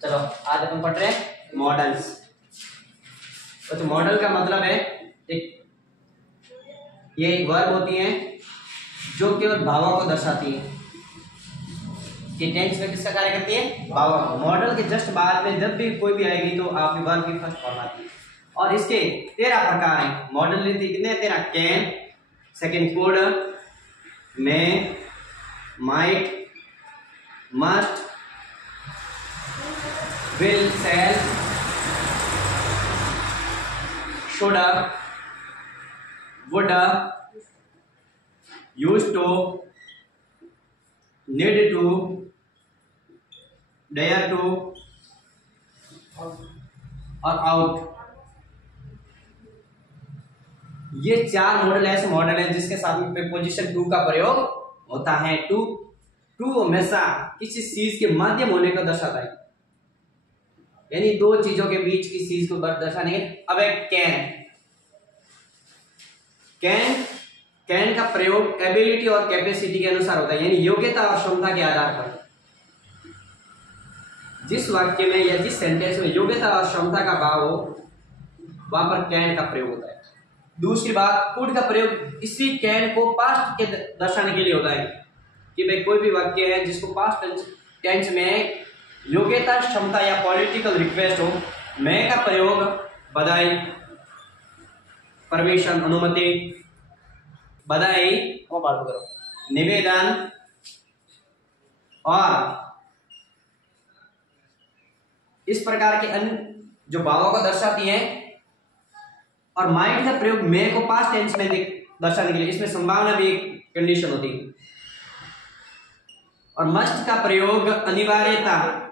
चलो आज अपन पढ़ रहे हैं मॉडल्स। तो मॉडल का मतलब है ये एक वर्ब होती है जो केवल भावों को दर्शाती है कि टेंस में किसका कार्य करती है, भावों। मॉडल के जस्ट बाद में जब भी कोई भी आएगी तो आपकी वर्ब की फर्स्ट फॉर्म आती है। और इसके 13 प्रकार हैं। मॉडल कितने 13? Can, second could, may, might, must, will, shall, should, would, used to, need to, dare to और out। ये 4 मॉडल ऐसे मॉडल हैं जिसके साथ में प्रीपोजिशन टू का प्रयोग होता है। टू हमेशा किसी चीज के माध्यम होने को दर्शाता है, यानी दो चीजों के बीच की चीज को दर्शाने के। अब एक कैन का प्रयोग एबिलिटी और कैपेसिटी के अनुसार होता है, यानी योग्यता और क्षमता के आधार पर। जिस वाक्य में या जिस सेंटेंस में योग्यता और क्षमता का भाव हो वहां पर कैन का प्रयोग होता है। दूसरी बात, कुड का प्रयोग इसी कैन को पास्ट के दर्शाने के लिए होता है कि भाई कोई भी वाक्य है जिसको पास्ट टेंस में योग्यता, क्षमता या पॉलिटिकल रिक्वेस्ट हो। मैं का प्रयोग बधाई, परमिशन, अनुमति, बधाई, निवेदन और इस प्रकार के अन्य जो भावों को दर्शाती है। और माइंड का प्रयोग मैं को पास्ट टेंस में दर्शाने के लिए, इसमें संभावना भी एक कंडीशन होती है। और मस्ट का प्रयोग अनिवार्यता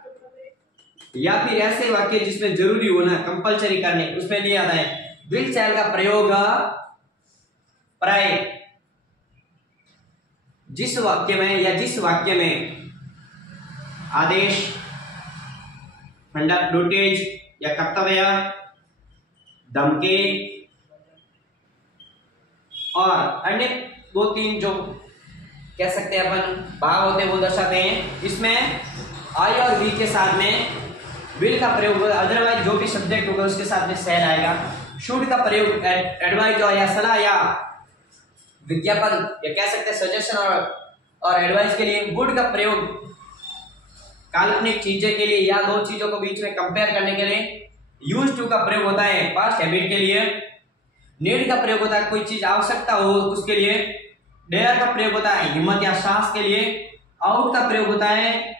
या फिर ऐसे वाक्य जिसमें जरूरी होना, कंपलसरी करने, उसमें नहीं आता है। विल, शैल का प्रयोग प्राय जिस वाक्य में आदेश, कंडक्ट, ड्यूटीज या कर्तव्य, धमकी और अन्य 2-3 जो कह सकते हैं अपन भाव होते हैं वो दर्शाते हैं। इसमें आई और वी के साथ में विल का प्रयोग होगा, अदरवाइज जो भी सब्जेक्ट होगा उसके साथ में शैल आएगा। शुड का प्रयोग एडवाइस या सलाह या विज्ञापन या कह सकते हैं सजेशन और एडवाइस के लिए। वुड का प्रयोग काल्पनिक चीजें के लिए या दो चीजों को बीच में कंपेयर करने के लिए। यूज टू का प्रयोग होता है पास्ट हैबिट के लिए। नीड का प्रयोग होता है कोई चीज आवश्यकता हो उसके लिए। डेयर का प्रयोग होता है हिम्मत या साहस के लिए। आउट का प्रयोग होता है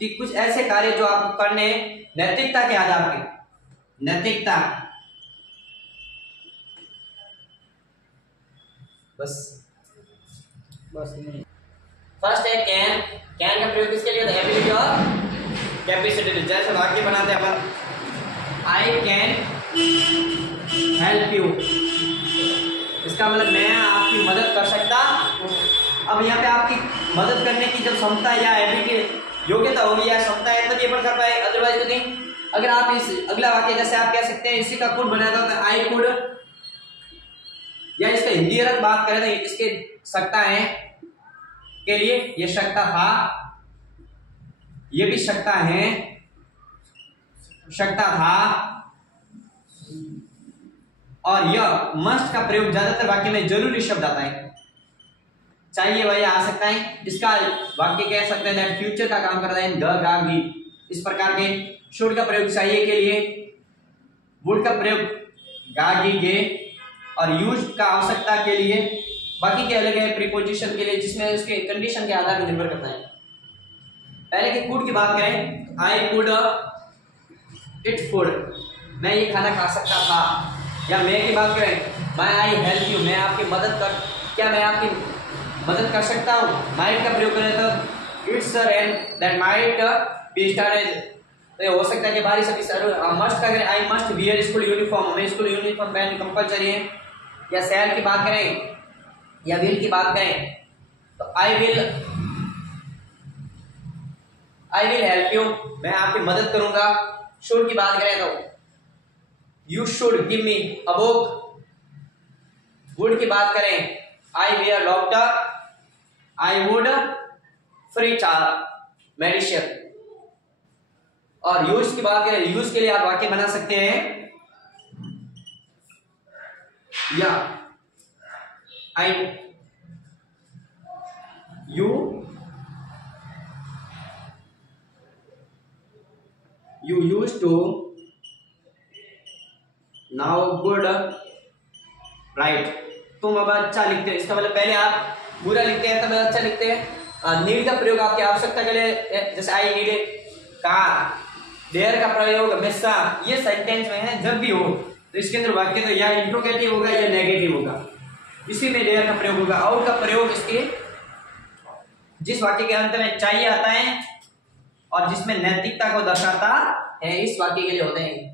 कि कुछ ऐसे कार्य जो आप करने नैतिकता के आधार पर। नैतिकता बस नहीं। फर्स्ट है कैन का प्रयोग किसके लिए होता है? एबिलिटी और कैपेसिटी। जैसे वाक्य बनाते हैं अपन, आई कैन हेल्प यू, इसका मतलब मैं आपकी मदद कर सकता हूं। अब यहाँ पे आपकी मदद करने की जब क्षमता या एबिलिटी, योग्यता होगी या क्षमता है तब ये अपन कर पाए, अदरवाइज तो नहीं। अगर आप इस अगला वाक्य जैसे आप कह सकते हैं इसी का कुड बनाया था आई कुड, या इसका हिंदी अर्थ बात करें तो इसके सकता है के लिए ये सकता था, ये भी सकता है, सकता था। और यह मस्ट का प्रयोग ज्यादातर वाक्य में जरूरी शब्द आता है, चाहिए वही आ सकता है। इसका वाक्य कह सकते हैं दैट फ्यूचर का काम करता है द गागी, इस प्रकार के। शुड का प्रयोग चाहिए के लिए। वुड का प्रयोग गागी गे। और यूज का आवश्यकता के लिए। बाकी के अलग है प्रीपोजिशन के लिए जिसमें उसके कंडीशन के आधार पर निर्भर करता है। पहले के कुड की बात करें, आई कुड इट फूड, मैं ये खाना खा सकता था। या मैं की बात करें, मैं आई हेल्प यू, मैं आपकी मदद कर, क्या मैं आपकी मदद कर सकता हूँ। माइट का प्रयोग करें तो it's and that might be started, तो हो सकता है कि बारिश अभी स्टार्ट हो। मस्ट का करें, I must wear school uniform, हमें स्कूल यूनिफॉर्म पहननी कंपलसरी है। या शैल की बात करें या विल की बात करें तो आई विल हेल्प यू, मैं आपकी मदद करूंगा। शुड की बात करें तो you should give me a book. Would की बात करें, I be a doctor, I would free charge medicine. और यूज की बात करें, यूज के लिए आप वाक्य बना सकते हैं या I you use to now good right. तुम अब अच्छा लिखते हो, इसका मतलब पहले आप बुरा लिखते हैं तब अच्छा लिखते हैं। नीड का प्रयोग आपकी आवश्यकता के लिए, जैसे आई नीड कार। देयर का प्रयोग हमेशा ये सेंटेंस में है, जब भी हो तो इसके अंदर वाक्य तो या इंट्रोगेटिव होगा या नेगेटिव होगा, इसी में देयर का प्रयोग होगा। आउट का प्रयोग इसके जिस वाक्य के अंत में चाहिए आता है और जिसमें नैतिकता को दर्शाता है, इस वाक्य के लिए होते हैं।